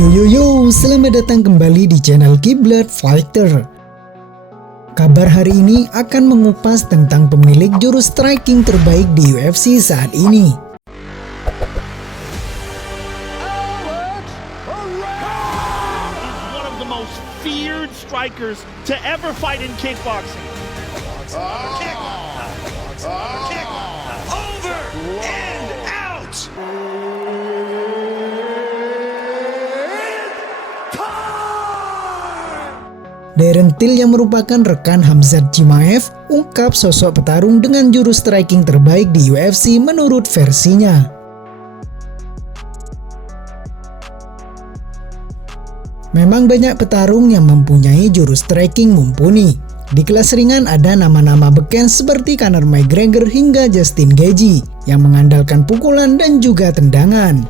Yo, selamat datang kembali di channel Kiblat Fighter. Kabar hari ini akan mengupas tentang pemilik jurus striking terbaik di UFC saat ini. One of the most feared strikers to ever fight in kickboxing. Kick. Over and out. Darren Till yang merupakan rekan Khamzat Chimaev ungkap sosok petarung dengan jurus striking terbaik di UFC menurut versinya. Memang banyak petarung yang mempunyai jurus striking mumpuni. Di kelas ringan ada nama-nama beken seperti Conor McGregor hingga Justin Gaethje yang mengandalkan pukulan dan juga tendangan.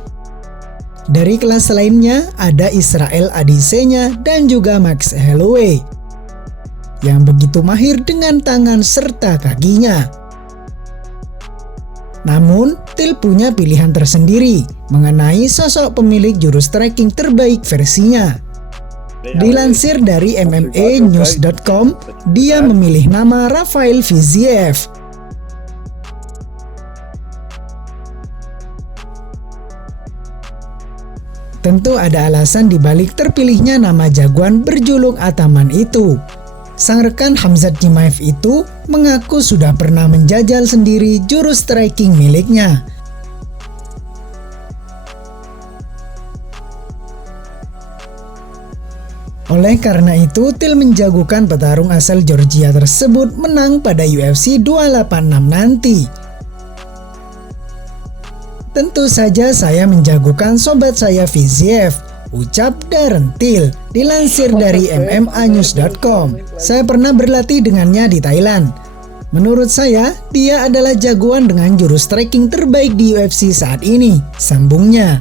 Dari kelas lainnya ada Israel Adesanya dan juga Max Holloway yang begitu mahir dengan tangan serta kakinya. Namun, Till punya pilihan tersendiri mengenai sosok pemilik jurus striking terbaik versinya. Dilansir dari MMAnews.com, dia memilih nama Rafael Fiziev. Tentu ada alasan dibalik terpilihnya nama jagoan berjuluk Ataman itu. Sang rekan Khamzat Chimaev itu mengaku sudah pernah menjajal sendiri jurus striking miliknya. Oleh karena itu, Till menjagokan petarung asal Georgia tersebut menang pada UFC 286 nanti. Tentu saja saya menjagokan sobat saya Fiziev, ucap Darren Till, dilansir dari MMAnews.com. Saya pernah berlatih dengannya di Thailand. Menurut saya, dia adalah jagoan dengan jurus striking terbaik di UFC saat ini, sambungnya.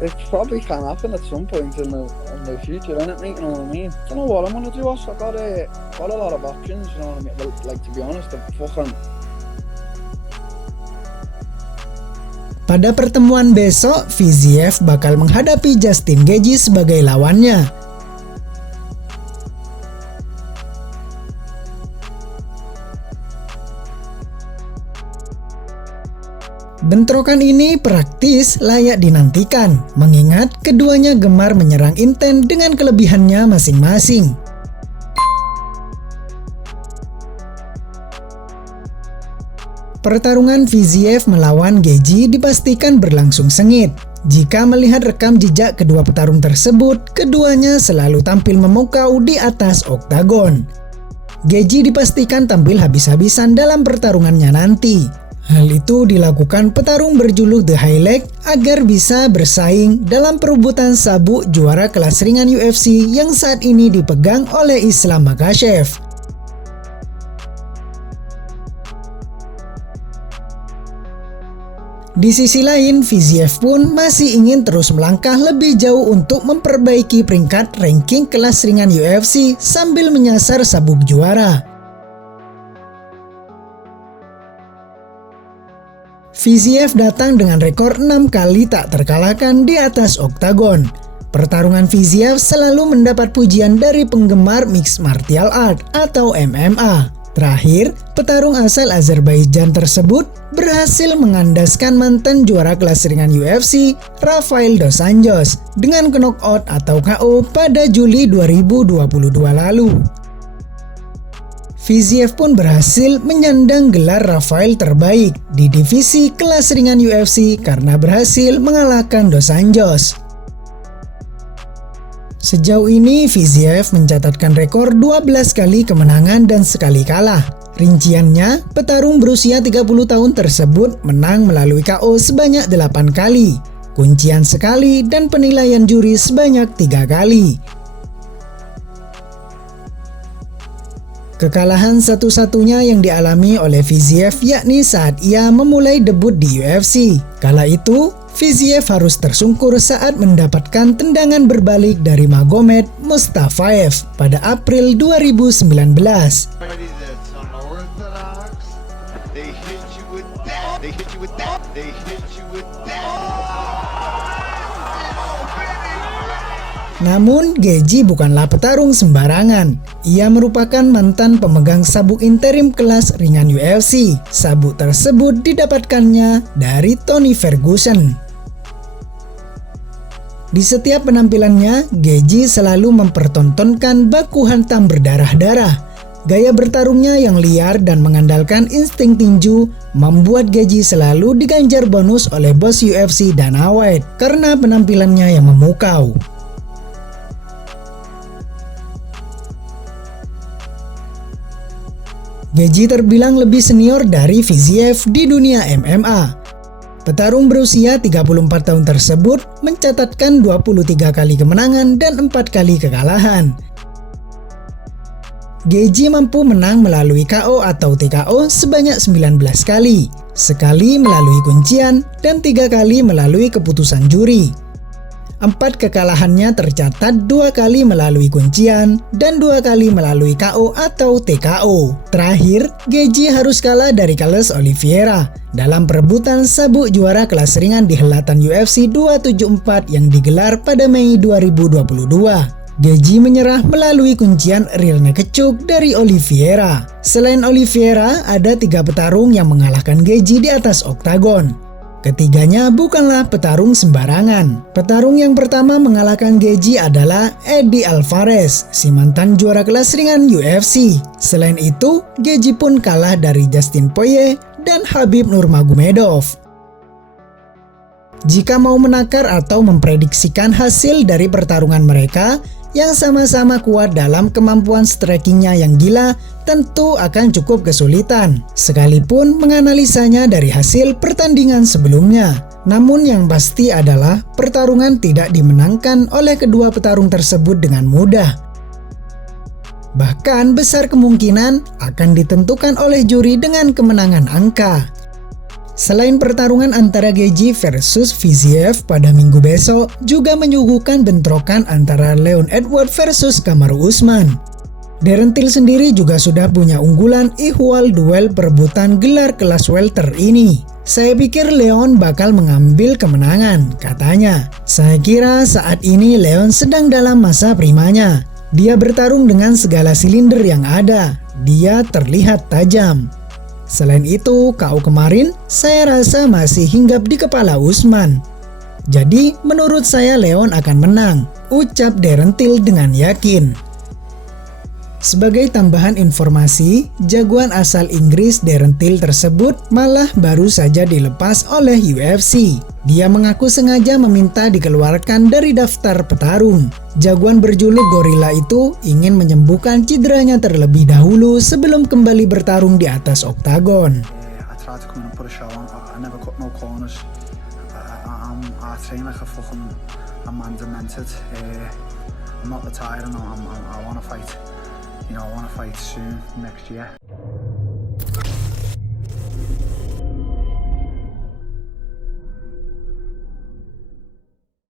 It probably can happen at some point in the future, innit, mate? You know what I mean? I don't know what I'm gonna do. I've got a lot of options, you know what I mean? Well, like, to be honest, Pada pertemuan besok, Fiziev bakal menghadapi Justin Gaethje sebagai lawannya. Bentrokan ini praktis layak dinantikan, mengingat keduanya gemar menyerang intens dengan kelebihannya masing-masing. Pertarungan Fiziev melawan Gaethje dipastikan berlangsung sengit. Jika melihat rekam jejak kedua petarung tersebut, keduanya selalu tampil memukau di atas oktagon. Gaethje dipastikan tampil habis-habisan dalam pertarungannya nanti. Hal itu dilakukan petarung berjuluk The High Leg agar bisa bersaing dalam perebutan sabuk juara kelas ringan UFC yang saat ini dipegang oleh Islam Makhachev. Di sisi lain, Fiziev pun masih ingin terus melangkah lebih jauh untuk memperbaiki peringkat ranking kelas ringan UFC sambil menyasar sabuk juara. Fiziev datang dengan rekor 6 kali tak terkalahkan di atas oktagon. Pertarungan Fiziev selalu mendapat pujian dari penggemar mixed martial art atau MMA. Terakhir, petarung asal Azerbaijan tersebut berhasil mengandaskan mantan juara kelas ringan UFC, Rafael dos Anjos, dengan knockout atau KO pada Juli 2022 lalu. Fiziev pun berhasil menyandang gelar Rafael terbaik di divisi kelas ringan UFC karena berhasil mengalahkan dos Anjos. Sejauh ini, Fiziev mencatatkan rekor 12 kali kemenangan dan sekali kalah. Rinciannya, petarung berusia 30 tahun tersebut menang melalui KO sebanyak 8 kali, kuncian sekali, dan penilaian juri sebanyak 3 kali. Kekalahan satu-satunya yang dialami oleh Fiziev yakni saat ia memulai debut di UFC. Kala itu, Fiziev harus tersungkur saat mendapatkan tendangan berbalik dari Magomed Mustafaev pada April 2019. Namun, Geji bukanlah petarung sembarangan. Ia merupakan mantan pemegang sabuk interim kelas ringan UFC. Sabuk tersebut didapatkannya dari Tony Ferguson. Di setiap penampilannya, Geji selalu mempertontonkan baku hantam berdarah-darah. Gaya bertarungnya yang liar dan mengandalkan insting tinju membuat Geji selalu diganjar bonus oleh bos UFC Dana White karena penampilannya yang memukau. Geji terbilang lebih senior dari Fiziev di dunia MMA. Petarung berusia 34 tahun tersebut mencatatkan 23 kali kemenangan dan 4 kali kekalahan. Geji mampu menang melalui KO atau TKO sebanyak 19 kali, sekali melalui kuncian, dan 3 kali melalui keputusan juri. 4 kekalahannya tercatat 2 kali melalui kuncian dan 2 kali melalui KO atau TKO. Terakhir, Geji harus kalah dari Carlos Oliveira dalam perebutan sabuk juara kelas ringan di helatan UFC 274 yang digelar pada Mei 2022. Geji menyerah melalui kuncian rear naked choke dari Oliveira. Selain Oliveira, ada 3 petarung yang mengalahkan Geji di atas oktagon. Ketiganya bukanlah petarung sembarangan. Petarung yang pertama mengalahkan Geji adalah Eddie Alvarez, si mantan juara kelas ringan UFC. Selain itu, Geji pun kalah dari Dustin Poirier dan Khabib Nurmagomedov. Jika mau menakar atau memprediksikan hasil dari pertarungan mereka yang sama-sama kuat dalam kemampuan strikingnya yang gila, tentu akan cukup kesulitan, sekalipun menganalisanya dari hasil pertandingan sebelumnya. Namun yang pasti adalah pertarungan tidak dimenangkan oleh kedua petarung tersebut dengan mudah. Bahkan besar kemungkinan akan ditentukan oleh juri dengan kemenangan angka. Selain pertarungan antara Geji versus Fiziev pada minggu besok, juga menyuguhkan bentrokan antara Leon Edwards versus Kamaru Usman. Darren Till sendiri juga sudah punya unggulan ihwal duel perebutan gelar kelas welter ini. Saya pikir Leon bakal mengambil kemenangan, katanya. Saya kira saat ini Leon sedang dalam masa primanya. Dia bertarung dengan segala silinder yang ada. Dia terlihat tajam. Selain itu, KO kemarin saya rasa masih hinggap di kepala Usman. Jadi, menurut saya Leon akan menang, ucap Darren Till dengan yakin. Sebagai tambahan informasi, jagoan asal Inggris Darren Till tersebut malah baru saja dilepas oleh UFC. Dia mengaku sengaja meminta dikeluarkan dari daftar petarung. Jagoan berjuluk Gorilla itu ingin menyembuhkan cederanya terlebih dahulu sebelum kembali bertarung di atas oktagon. You know, I want to fight soon next year.